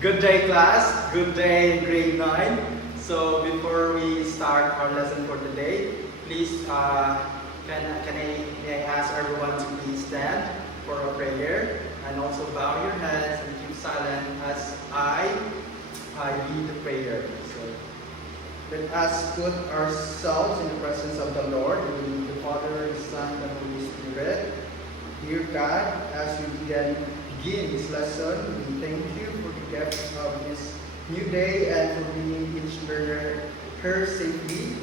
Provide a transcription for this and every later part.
Good day, class. Good day, grade 9. So before we start our lesson for today, please may I ask everyone to please stand for a prayer and also bow your heads and keep silent as I lead the prayer. So let us put ourselves in the presence of the Lord, in the Father, the Son, and the Holy Spirit. Dear God, as we begin this lesson, we thank you for the gift of this new day and for bringing each learner here safely.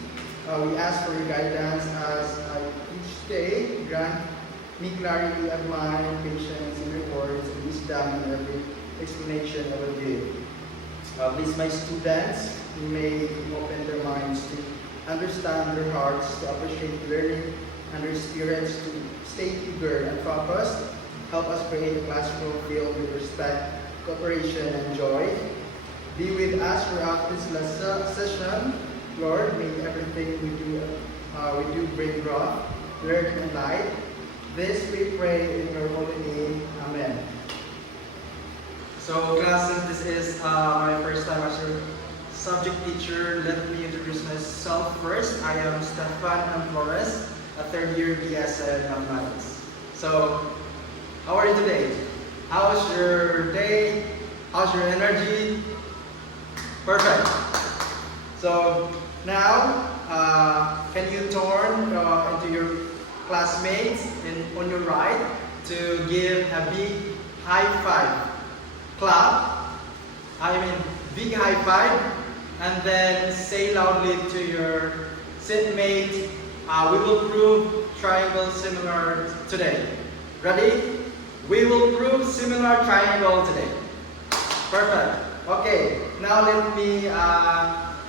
We ask for your guidance as each day grant me clarity of mind, patience in your words, and wisdom in every explanation I will give. Please, my students, may open their minds to understand their hearts, to appreciate learning, and their spirits to stay eager and focused. Help us create a classroom filled with respect, cooperation, and joy. Be with us throughout this session. Lord, may everything we do bring growth, learning, and light. This we pray in your holy name. Amen. So, class, since this is my first time as your subject teacher, let me introduce myself first. I am Stefan M. Flores, a third year BSN Mathematics. So, how are you today? How's your day? How's your energy? Perfect. So now, can you turn into your classmates on your right to give a big high five? Clap. Big high five, and then say loudly to your seatmate, we will prove triangle similar today. Ready? We will prove similar triangle today. Perfect. Okay, now let me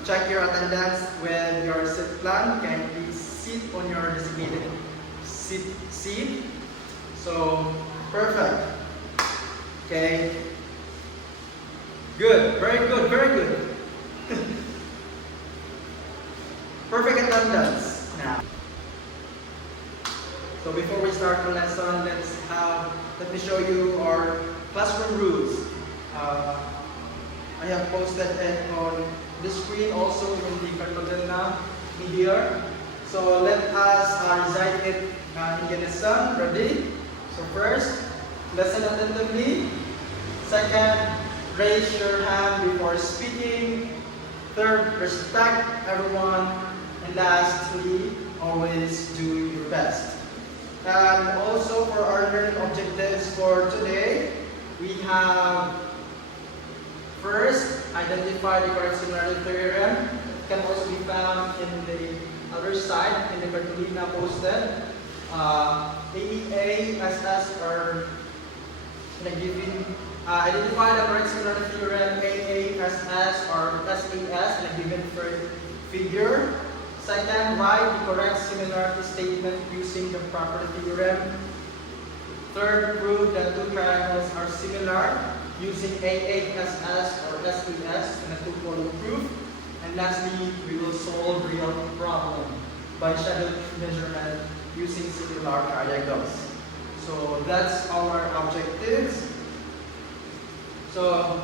check your attendance with your seat plan. Can you please sit on your designated seat? So, perfect. Okay. Good. Very good. Very good. Perfect attendance now. So before we start the lesson, let me show you our classroom rules. I have posted it on the screen, also in the Cartagena media. So let us recite it in unison. Ready? So first, listen attentively. Second, raise your hand before speaking. Third, respect everyone. And lastly, always do your best. And also for our learning objectives for today, we have first, identify the correct similarity theorem. It can also be found in the other side, in the cartolina posted. AEA, SS are given. Identify the correct similarity theorem, AA, SS, or SAS in a given figure. Second, write the correct similarity statement using the property theorem. Third, prove that two triangles are similar using AA, SS, or SES in a two-column proof. And lastly, we will solve real problem by scheduled measurement using similar triangles. So that's our objectives. So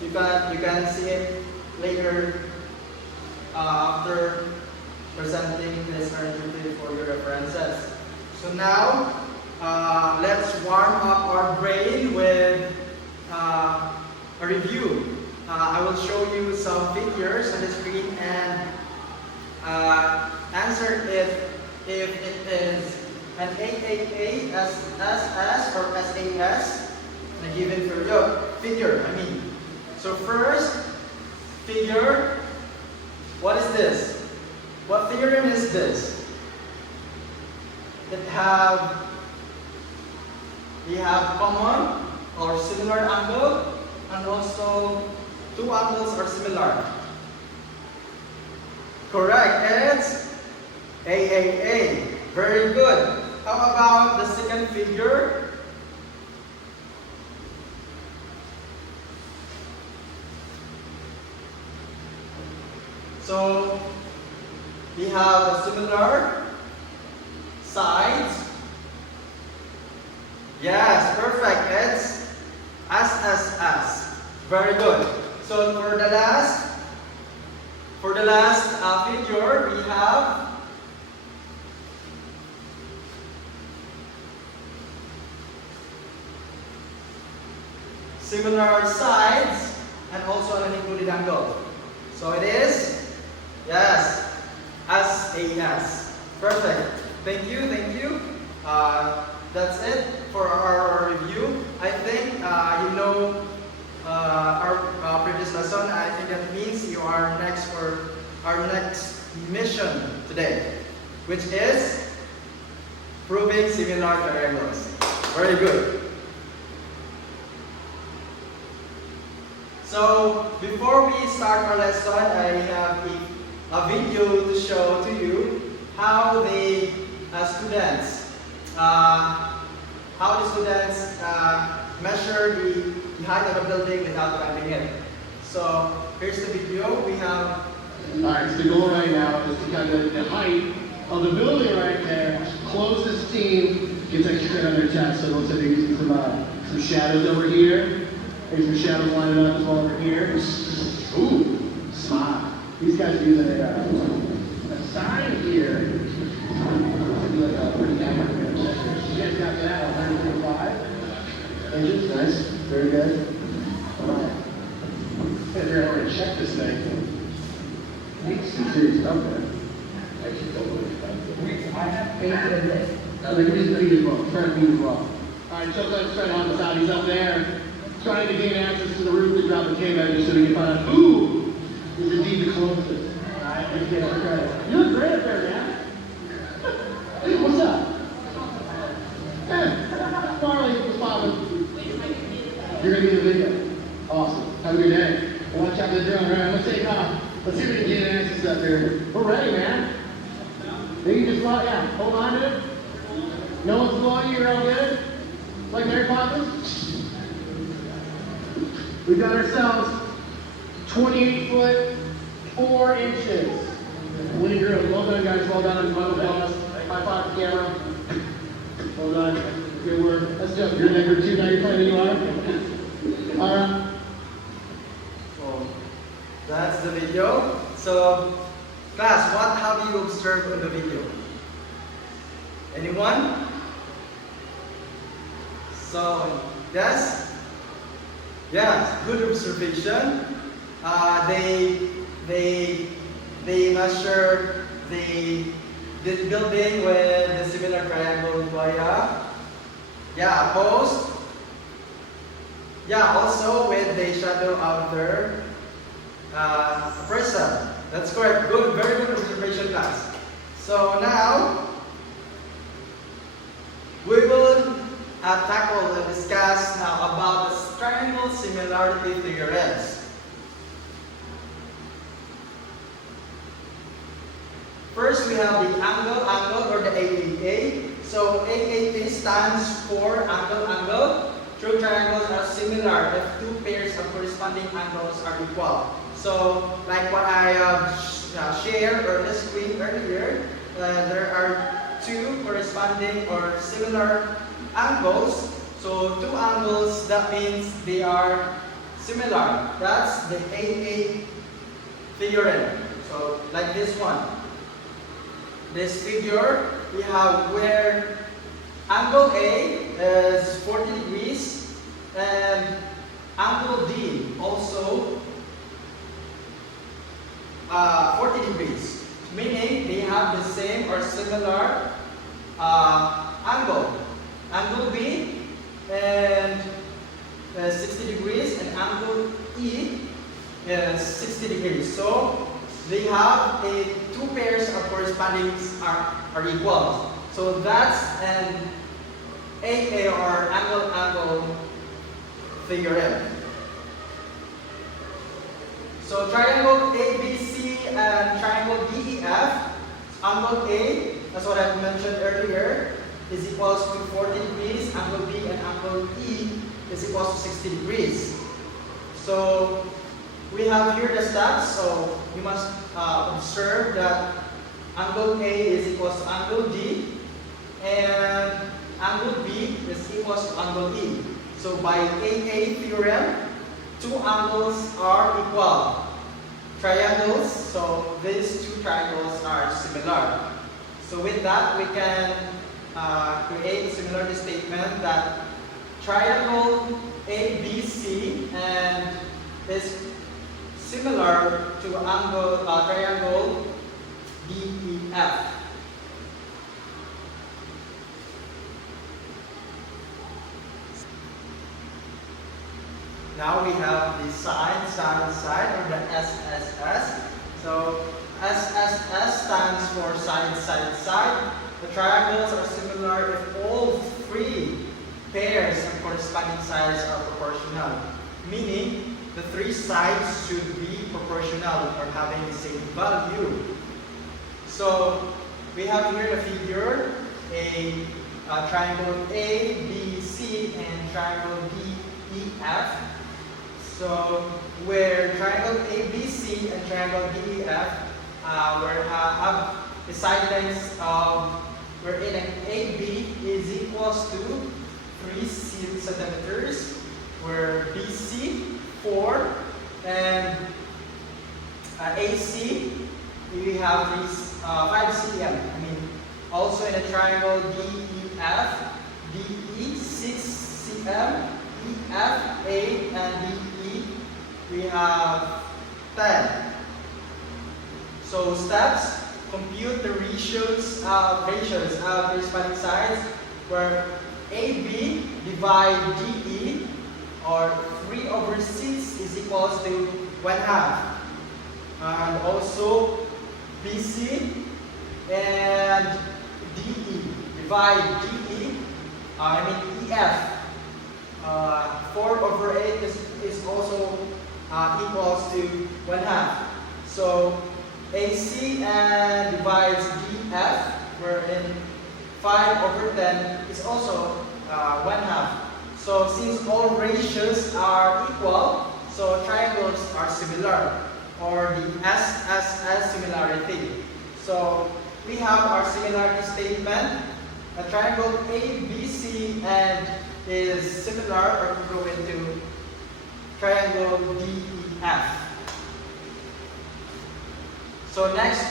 you can see it later after presenting this article for your references. So now, let's warm up our brain with a review. I will show you some figures on the screen and answer if it is an AAA, SS, or SAS in a given figure. So first, figure, what is this? What theorem is this? We have common or similar angle, and also two angles are similar. Correct, it's AAA. Very good. How about the second figure? So we have a similar sides. Yes, perfect. It's SSS. Very good. So for the last figure, we have similar sides and also an included angle. So it is, yes, SAS. Perfect. Thank you, thank you. That's it for our review. I think you know our previous lesson. I think that means you are next for our next mission today, which is proving similar triangles. Very good. So before we start our lesson, I have a video to show to you how the students measure the height of a building without climbing it. So here's the video. We have. Alright, so the goal right now is to kind of the height of the building right there. Closest team gets extra on their test. So it looks like they're using some shadows over here. There's some shadows lining up as well over here. Ooh, smart. These guys are using a sign here. Like a pretty accurate measure. You guys got that 145 inches. Nice. Very good. Alright. I'm gonna figure out where to check this thing. Needs some serious stuff there. I have faith in this. No, they can use the feet as well. Try to feet as well. Alright, so let's try to help us out. He's up there trying to gain access to the roof to drop the cave edge so we can find out who is indeed the closest. Alright, let's get our credit. You look great up there, man. Hey, what's up? Hey, Marley, what's poppin'? You're gonna be in the video. Awesome. Have a good day. Watch out for the drone. Alright, let's take off. Let's see if we can get access up there. We're ready, man. Then you just fly, yeah. Hold on to it. No one's blowing you, you're all good. Like Mary Poppins. We've got ourselves 28 foot 4 inches. Winning group. Well done, guys. Well done. Well done. High five the camera. Well done. Good work. Let's jump. You're in that group 2. Now you're playing you are. All right. So that's the video. So class, what have you observed in the video? Anyone? So yes? Yes, good observation. They measure the building with the similar triangle via a post. Yeah, also with the shadow of their person. That's correct. Good, very good observation, class. So now we will tackle and discuss now about the triangle similarity theorems. First, we have the angle, or the AAA. So AAA stands for angle. True triangles are similar if two pairs of corresponding angles are equal. So, like what I shared on the screen earlier, there are two corresponding or similar angles. So, two angles, that means they are similar. That's the AA theorem. So, like this one. This figure, we have where angle A is 40 degrees and angle D also 40 degrees, meaning they have the same or similar angle. Angle B and 60 degrees and angle E is 60 degrees. So they have two pairs of corresponding are equal. So that's an AA or angle theorem. So triangle ABC and triangle DEF, angle A, that's what I mentioned earlier, is equals to 40 degrees, angle B and angle E is equals to 60 degrees. So we have here the steps, so you must observe that angle A is equals to angle D and angle B is equals to angle E. So by AA theorem, two angles are equal. Triangles, so these two triangles are similar. So with that, we can create a similar statement that triangle ABC and is similar to triangle DEF. Now we have the side, or the SSS. So SSS stands for side, side. The triangles are similar if all three pairs of corresponding sides are proportional. Meaning, the three sides should be proportional or having the same value. So we have here the figure, a triangle ABC and triangle DEF. So where triangle ABC and triangle DEF have the side lengths of wherein an AB is equals to 3 centimeters, where BC 4 and AC we have 5 cm. Also in a triangle DEF, DE 6 cm, EF 8 and DE we have 10. So steps, compute the ratios of corresponding sides where AB divide DE or 3/6 is equals to 1/2. And also BC and DE divide EF. 4/8 is also equals to 1/2. So AC and divides DF, wherein 5/10 is also 1/2. So since all ratios are equal, so triangles are similar, or the SSS similarity. So we have our similarity statement. A triangle ABC and is similar or congruent to triangle DEF. So next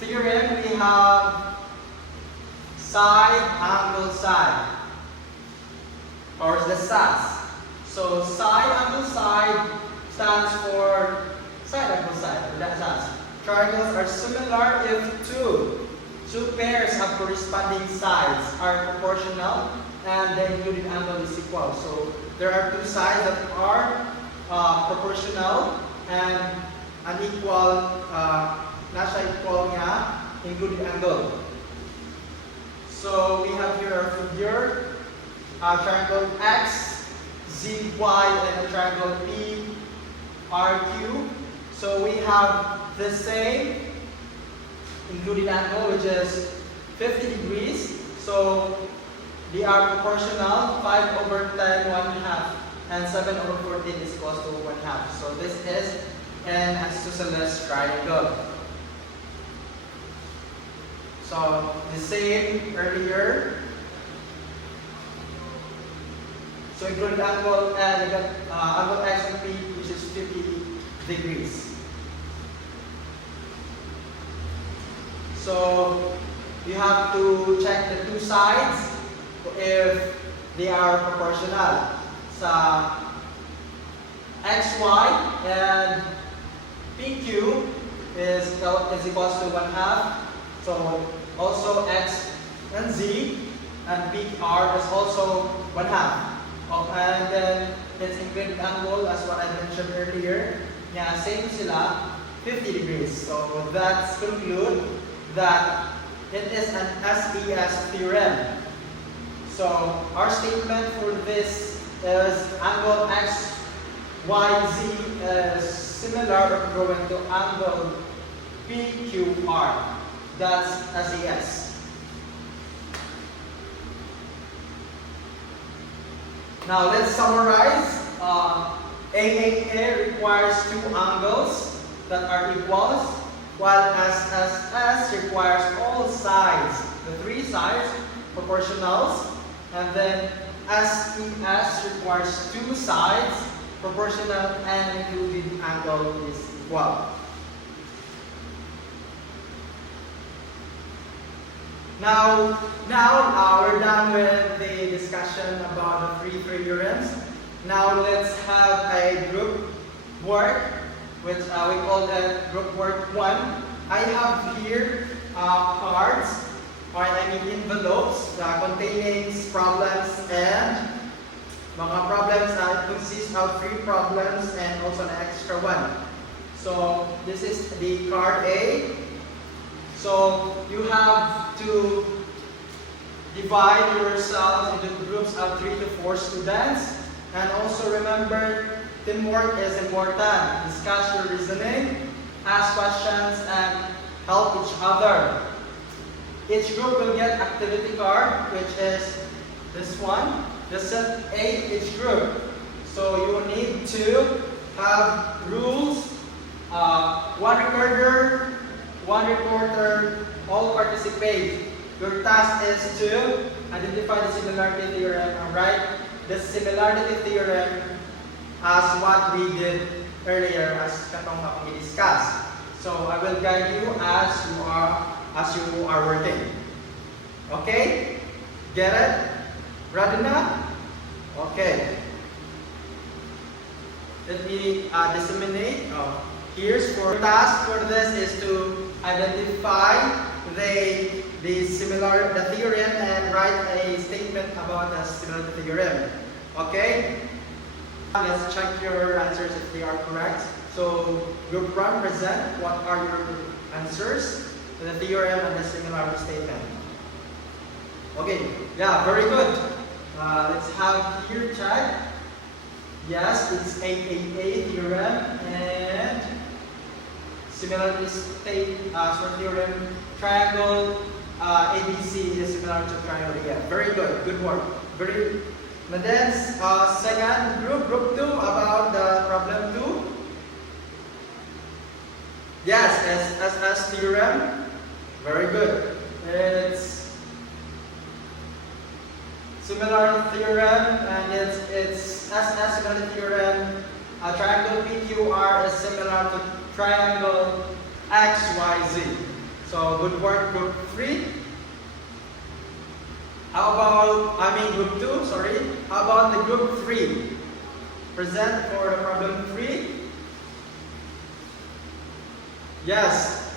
theorem, we have side angle side, or the SAS. So side angle side stands for side angle side, or the SAS. Triangles are similar if two pairs of corresponding sides are proportional and the included angle is equal. So there are two sides that are proportional and an equal, nasa equal niya, included angle. So we have here our figure, triangle X, Z, Y, and a triangle P, R, Q. So we have the same included angle, which is 50 degrees. So they are proportional, 5/10, 1/2, and 7/14 is equals to 1/2. So this is an isosceles triangle. So the same earlier. So included angle and angle X and P, which is 50 degrees. So you have to check the two sides if they are proportional. Sa XY and PQ is equals to 1/2. So also X and Z and PR is also 1/2. And then its included angle, as what I mentioned earlier, yeah, same sila, 50 degrees. So that's conclude that it is an SES theorem. So our statement for this is angle XYZ is similar or congruent to angle PQR. That's SES. Now let's summarize. AAA requires two angles that are equals, while SSS requires all sides, the three sides, proportionals, and then SES requires two sides proportional and included angle is equal. Now we're done with the discussion about the three theorems. Now let's have a group work, which we call that group work 1. I have here cards, or envelopes containing problems and mga problems that consist of 3 problems and also an extra one. So this is the card A. So you have to divide yourself into groups of 3 to 4 students. And also remember, teamwork is important. Discuss your reasoning, ask questions, and help each other. Each group will get activity card, which is this one. The set 8 each group. So you need to have rules, 1 recorder, 1 reporter, all participate. Your task is to identify the similarity theorem and write the similarity theorem as what we did earlier as katong i-discuss. So I will guide you as you are working. Okay? Get it? Ready now? Okay. Let me disseminate. Here's for task for this is to identify the theorem and write a statement about the similarity theorem. Okay? Let's check your answers if they are correct. So group 1, present what are your answers to the theorem and the similarity statement. Okay, yeah, very good. Let's have here check. Yes, it's AAA theorem and similarity theorem. Triangle ABC is similar to triangle again. Very good, good work. Very. And then second group 2 about the problem 2. Yes, SSS theorem. Very good. It's similar theorem, and it's SS similar theorem. A triangle PQR is similar to triangle XYZ. So good work, group 3. How about, group 2, sorry. How about the group 3? Present for the problem 3. Yes,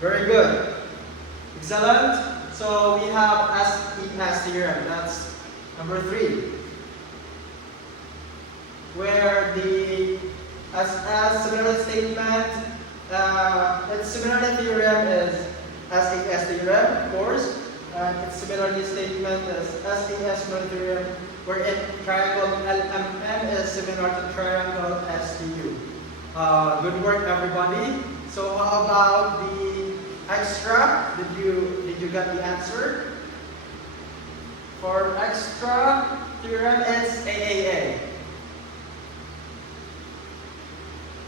very good. Excellent. So we have SES theorem, that's number 3. Where the SS similarity statement, its similarity theorem is SES theorem, of course. And its similarity statement is SES similarity theorem, wherein triangle LMN is similar to triangle STU. Good work, everybody. So how about the extra? Did you get the answer? For extra theorem, it's AAA.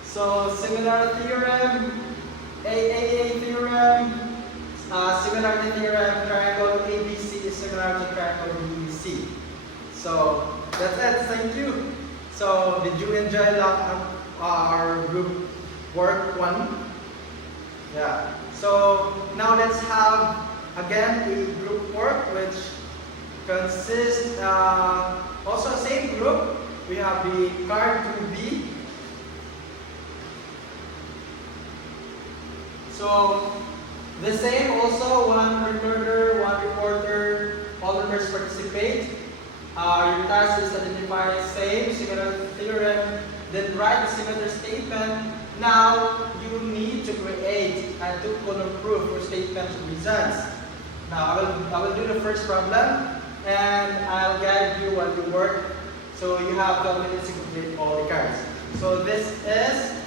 So similar theorem, AAA theorem, similarity theorem, triangle ABC is similar to triangle BBC. So that's it. Thank you. So did you enjoy our group work 1? Yeah. So now let's have again the group work, which consists also same group. We have the card 2B. So the same also, 1 recorder, 1 reporter, all members participate. Your task is to identify same similar theorem, then write the similar statement. Now you need to create a 2-column proof for statements and reasons. Now I will do the first problem and I'll guide you while you work. So you have 12 minutes to complete all the cards. So this is,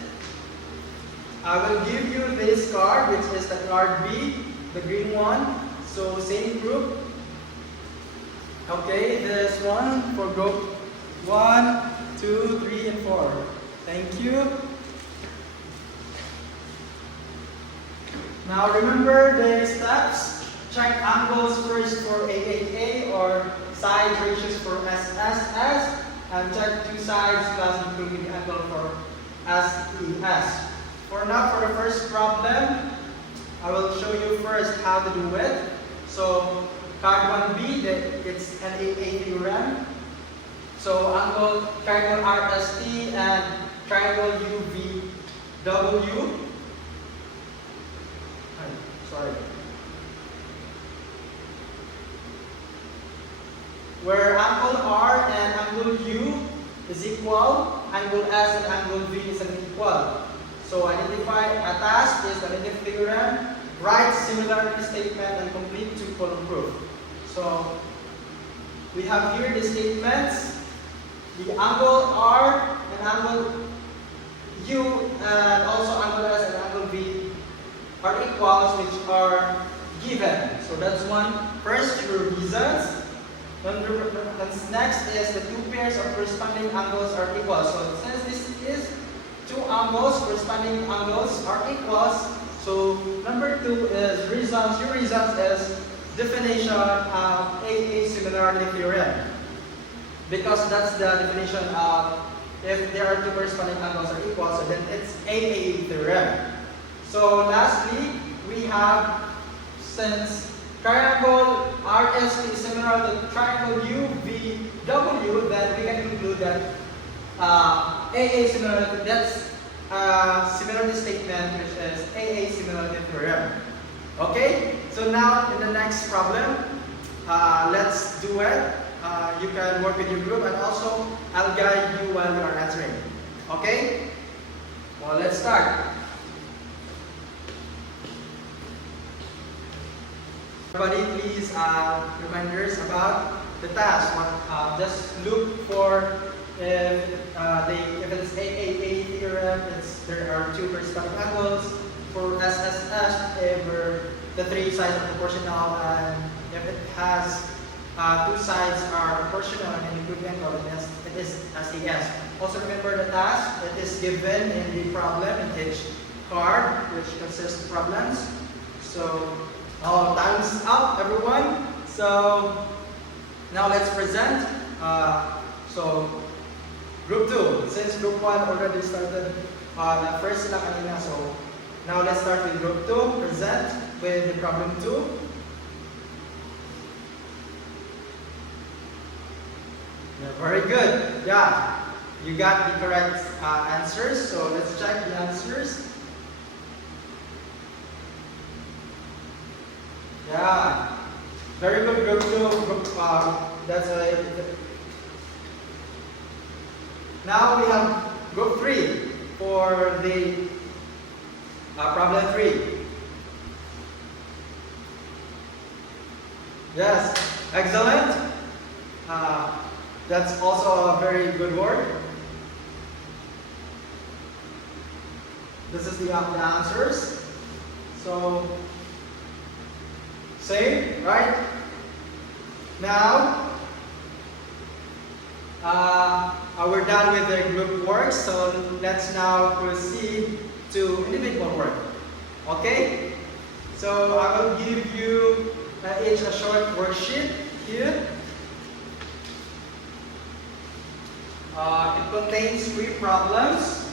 I will give you this card, which is the card B, the green one. So same group. Okay, this one for group 1, 2, 3, and 4. Thank you. Now remember the steps. Check angles first for AAA or side ratios for SSS. and check two sides plus including the angle for SES. For now, for the first problem, I will show you first how to do it. So, card 1B, it's an AA theorem. So, triangle RST and triangle UVW. Sorry. Where angle R and angle U is equal, angle S and angle V is unequal. So identify a task is an identity theorem, write similarity statement and complete two-column proof. So we have here the statements, the angle R and angle U and also angle S and angle V are equals, which are given. So that's one. First, your reasons. Next is the two pairs of corresponding angles are equal. So since this is two angles, corresponding angles are equals. So number 2 is reasons. Your reasons is definition of AA similarity theorem. Because that's the definition of if there are two corresponding angles are equal, so then it's AA theorem. So lastly, we have, since triangle RST is similar to triangle UVW, then we can conclude that AA similarity, that's similarity statement, which is AA similarity theorem. Okay? So now in the next problem, let's do it. You can work with your group and also I'll guide you while you are answering. Okay? Well, let's start. Everybody, please reminders about the task. Just look for if it's AAA theorem, there are two corresponding angles. For SSS, if the three sides are proportional, and if it has two sides are proportional and include angle, it is SES. Also remember the task. It is given in the problem in each card, which consists of problems. So. Time's up, everyone. So now let's present. So group 2, since group 1 already started the first lang kanina, so now let's start with group 2. Present with the problem 2. Yeah, very good. Yeah, you got the correct answers. So let's check the answers. Yeah, very good group 2. That's a. Now we have group 3 for the problem 3. Yes, excellent. That's also a very good work. This is the answers. So. Same, right? Now, we're done with the group work, so let's now proceed to individual work. Okay? So I will give you each a short worksheet here. It contains 3 problems.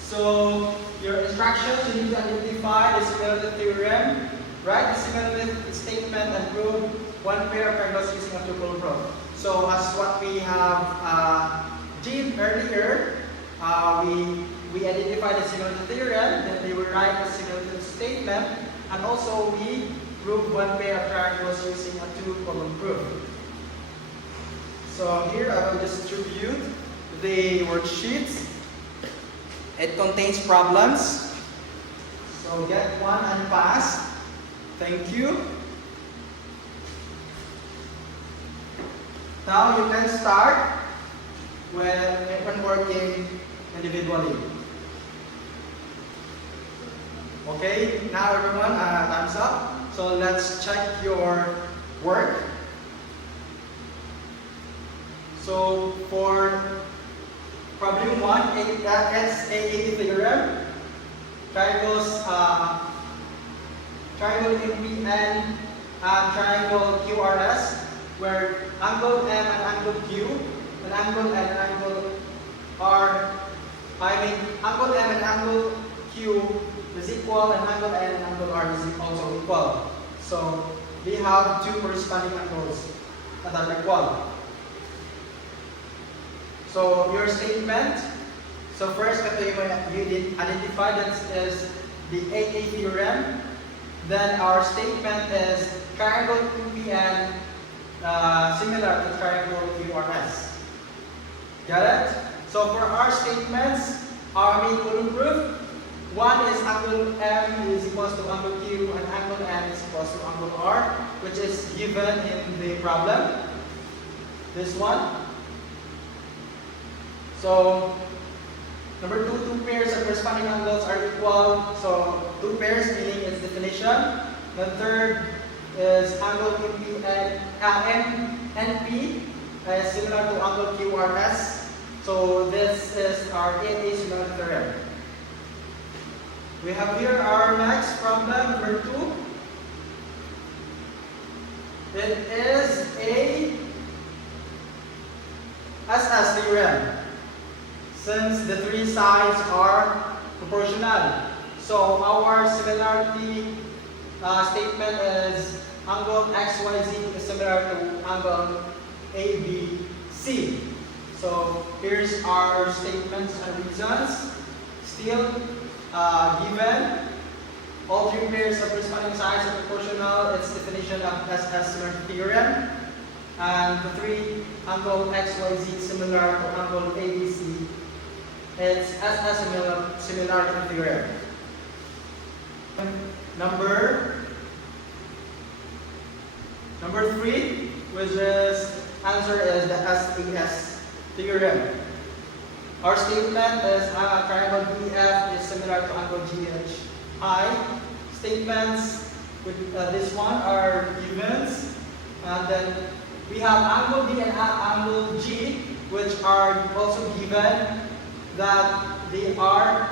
So your instructions, you need to identify the similarity theorem. Write the similarity statement and prove one pair of triangles using a two-column proof. So as what we have did earlier, we identified the similarity theorem, then we will write the similarity statement, and also we prove one pair of triangles using a two-column proof. So here I will distribute the worksheets. It contains problems. So get one and pass. Thank you. Now you can start when working individually. Okay, now everyone, time's up. So let's check your work. So for problem 1, that's AA theorem. Triangle MPN and triangle QRS, where angle M and angle Q an angle and an angle R, angle M and angle Q is equal, and angle N and angle R is also equal. So we have two corresponding angles that are equal. So your statement, so first you did identify that is the AA theorem. Then our statement is triangle QPN similar to triangle QRS. Got it? So for our statements, our main column proof, one is angle M is equals to angle Q and angle N is equals to angle R, which is given in the problem. This one. So number two, two pairs of corresponding angles are equal. So two pairs meaning its definition. The third is angle NP is similar to angle QRS. So this is our AA similarity theorem. We have here our next problem, number 2. It is a SS theorem. Since the three sides are proportional. So our similarity statement is angle XYZ is similar to angle ABC. So here's our statements and reasons. Still given all three pairs of corresponding sides are proportional. It's definition of SS similarity theorem. And the three angle XYZ similar to angle ABC. It's SS similarity theorem. Number 3, which is answer is the SAS theorem. Our statement is triangle BF is similar to angle GHI. Statements with this one are givens, and then we have angle B and angle G, which are also given that they are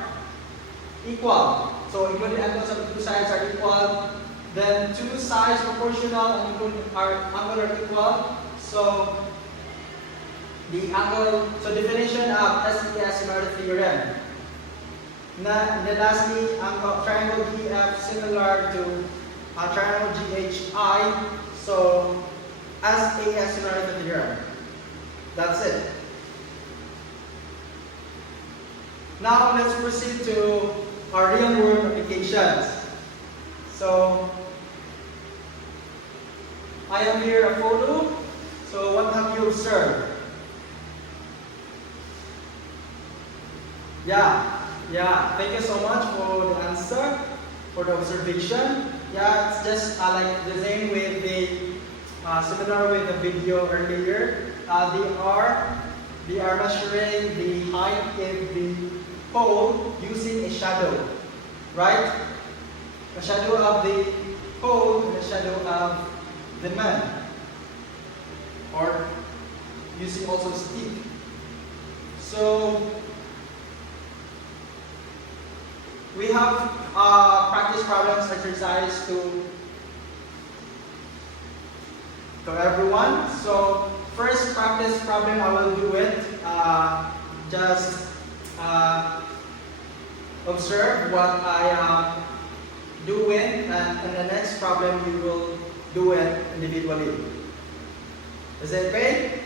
equal. So including angles of the two sides are equal. Then two sides proportional and including angle are equal. So the angle, so definition of SES similarity theorem. Then lastly, triangle BF similar to triangle GHI. So SAS similarity theorem. That's it. Now let's proceed to our real world applications. So I have here a photo. So what have you observed? Yeah. Thank you so much for the answer, for the observation. Yeah, it's just like the same with the similar with the video earlier. They are measuring the height of the pole using a shadow, right? A shadow of the pole and a shadow of the man, or using also stick. So we have practice problems exercise to everyone. So first practice problem, I will do it. Just observe what I am doing, and in the next problem you will do it individually. Is it okay?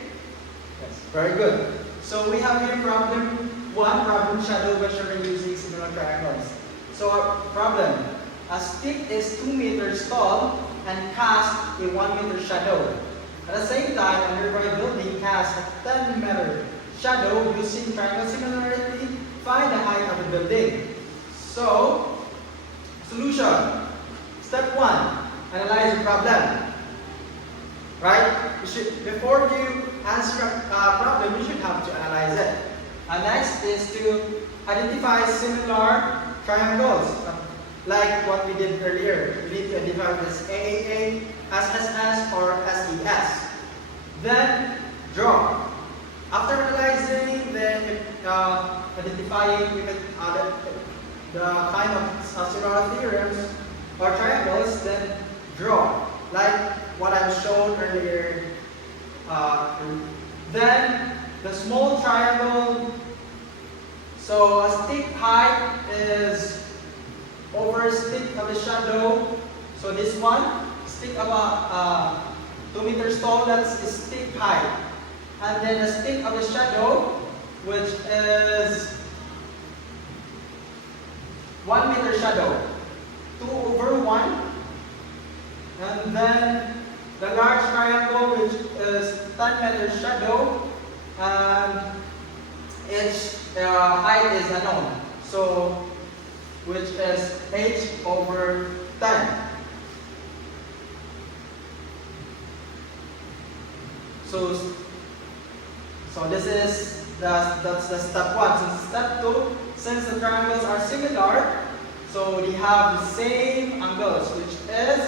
Yes, very good. So we have here problem 1, problem shadow measuring using similar triangles. So our problem, a stick is 2 meters tall and casts a 1 meter shadow. At the same time, a nearby building casts a 10-meter shadow using triangle similarity. Find the height of the building. So, solution. Step 1, analyze the problem. Right? Before you answer a problem, you should have to analyze it. And next is to identify similar triangles, like what we did earlier. We need to identify this AAA, SSS, or SES. Then draw. After analyzing, then identifying the kind of similar theorems or triangles, then draw, like what I've shown earlier. Then the small triangle, so a stick height is over stick of the shadow. So this one, stick about 2 meters tall, that's stick height. And then a stick of the shadow, which is 1 meter shadow, 2 over 1. And then the large triangle, which is 10 meter shadow, and its height is unknown. So, which is h over 10. So this is that's the step 1. So step 2, since the triangles are similar, so they have the same angles, which is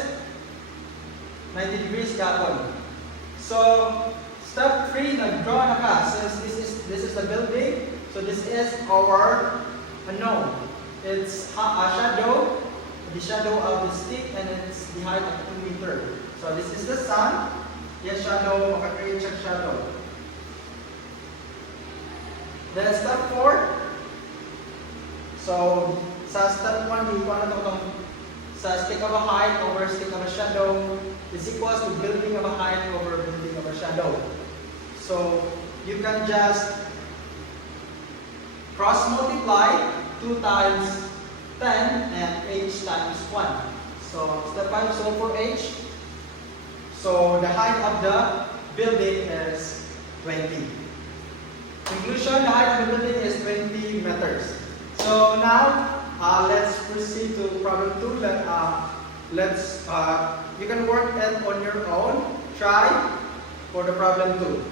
90 degrees kapon. So step 3, nag-draw na ka. Since this is the building, so this is our unknown. It's a shadow, the shadow of the stick, and it's the height of 2 meters. So this is the sun. Yes, shadow, makakreate siya shadow. Then step 4. So sa step 1, di ko na itong sa stick of a height over stick of a shadow is equals to building of a height over building of a shadow. So you can just cross multiply 2 times 10 and h times 1. So step 5, solve for h. So the height of the building is 20. Conclusion, the height of the building is 20 meters. So now, let's proceed to problem 2. You can work it on your own. Try for the problem 2.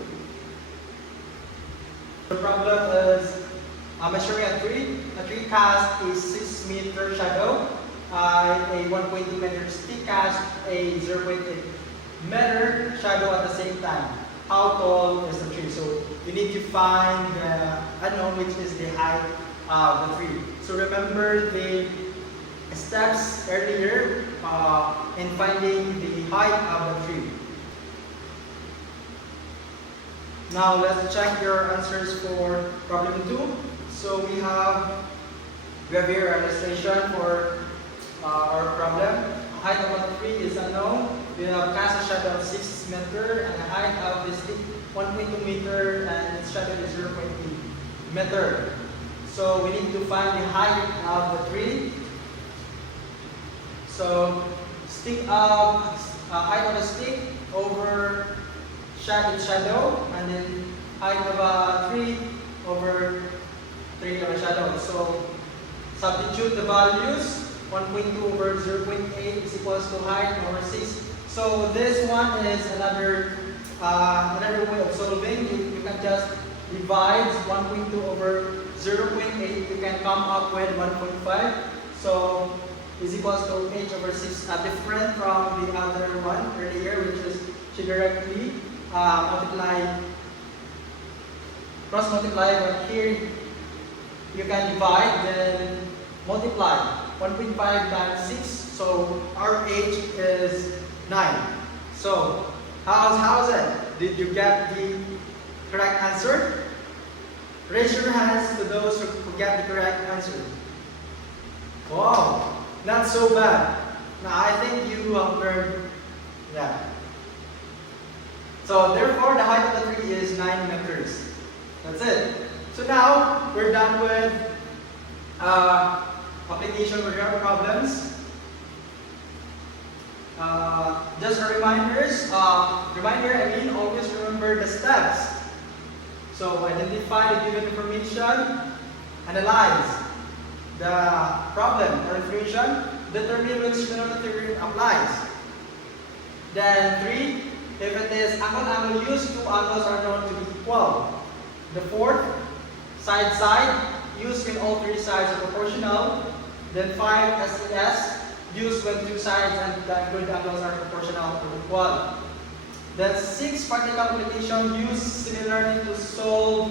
The problem is measuring a tree. A tree casts a 6 meter shadow. A 1.2 meter stick casts a 0.8 meter shadow at the same time. How tall is the tree? So you need to find the unknown, which is the height of the tree. So remember the steps earlier in finding the height of the tree. Now let's check your answers for problem 2. So we have here an illustration for our problem. Height of a tree is unknown. We have cast a shadow of 6 meter and the height of the stick 1.2 meter and its shadow is 0.8 meter. So we need to find the height of the tree. So height of a stick over shadow, and then height of a tree over tree of a shadow. So substitute the values. 1.2 over 0.8 is equals to height over 6. So this one is another way of solving. You can just divide 1.2 over 0.8. You can come up with 1.5. So is equals to h over 6. Different from the other one earlier, which is she directly cross multiply. But here you can divide, then multiply. 1.5 times 6, so our h is 9. So, how's it? Did you get the correct answer? Raise your hands to those who get the correct answer. Wow, not so bad. Now, I think you have learned that. So, therefore, the height of the tree is 9 meters. That's it. So now, we're done with application for your problems. Just a reminder, always remember the steps. So identify the given information, analyze the problem or information, determine which general theory applies. Then 3, if it is angle used, 2 angles are known to be equal. The 4th, side, used when all 3 sides are proportional. Then 5, SES, used when 2 sides and the good angles are proportional or equal. Then 6, practical application, used similarly to solve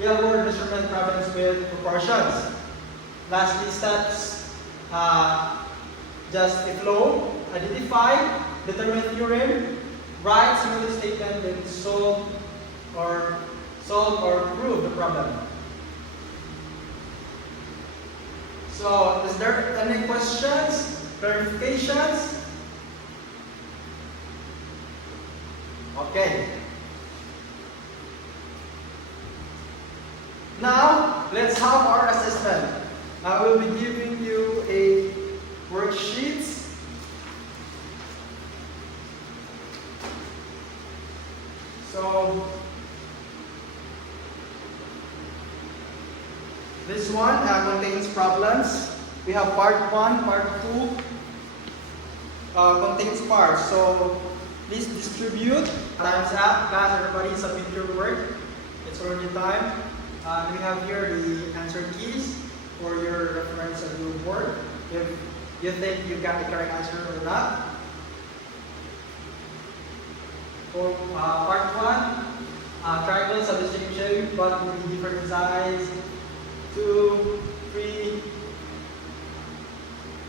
real-world measurement problems with proportions. Lastly, steps, just a flow, identify, determine theorem, write simple statement, then solve solve or prove the problem. So, is there any questions, clarifications? Okay. Now, let's have our assessment. I will be giving you a worksheet. So, this one contains problems. We have part 1, part 2 contains parts. So, please distribute. Time's up. Class, everybody submit your work. It's already time. We have here the answer keys for your reference of your work. If you think you got the correct answer or not. For part 1, triangles of the same shape but with different size. 2, 3.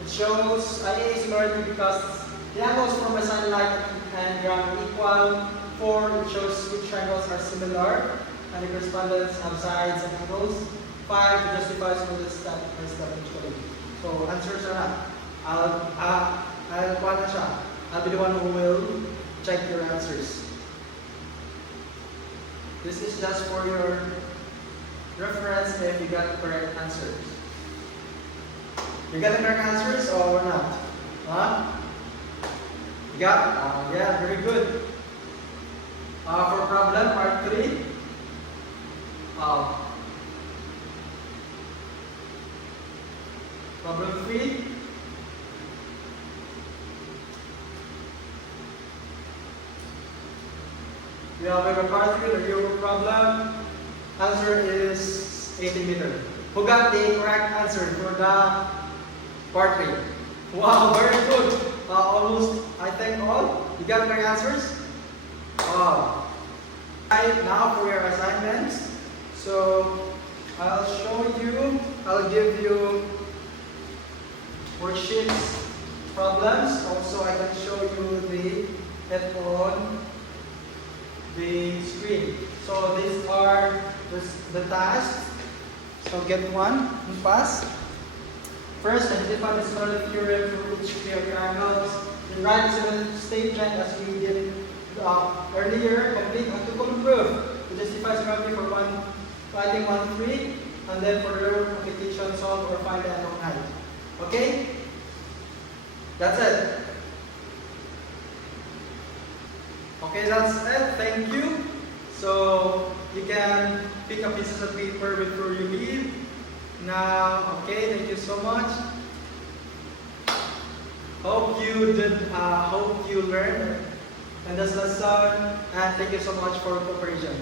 It shows IA similarity because the angles from the sunlight and ground are equal. 4, it shows which triangles are similar and the correspondents have sides and angles. 5, it justifies all the step by step equally. So answers are not. I'll be the one who will check your answers. This is just for your reference if you got the correct answers. You got the correct answers or not? Huh? You got? Yeah, very good. For problem part 3. Problem 3. We have a part 3, the real problem. Answer is 80 meters. Who got the correct answer for the part 3? Wow, very good. Almost, I think all. You got the correct answers? Wow. Now for your assignments. So, I'll give you worksheets, problems. Also, I can show you the screen. So, these are the tasks. So, get one and pass. First, identify the similarity theorem for each pair of triangles. Then write the similarity statement as we did earlier. Complete article proof to justify similarity for finding 1, 3, and then for the application solve or find the unknown height. Okay? That's it. Okay, that's it. Thank you. So you can pick up pieces of paper before you leave. Now, okay, thank you so much. Hope you learned in this lesson, and thank you so much for cooperation.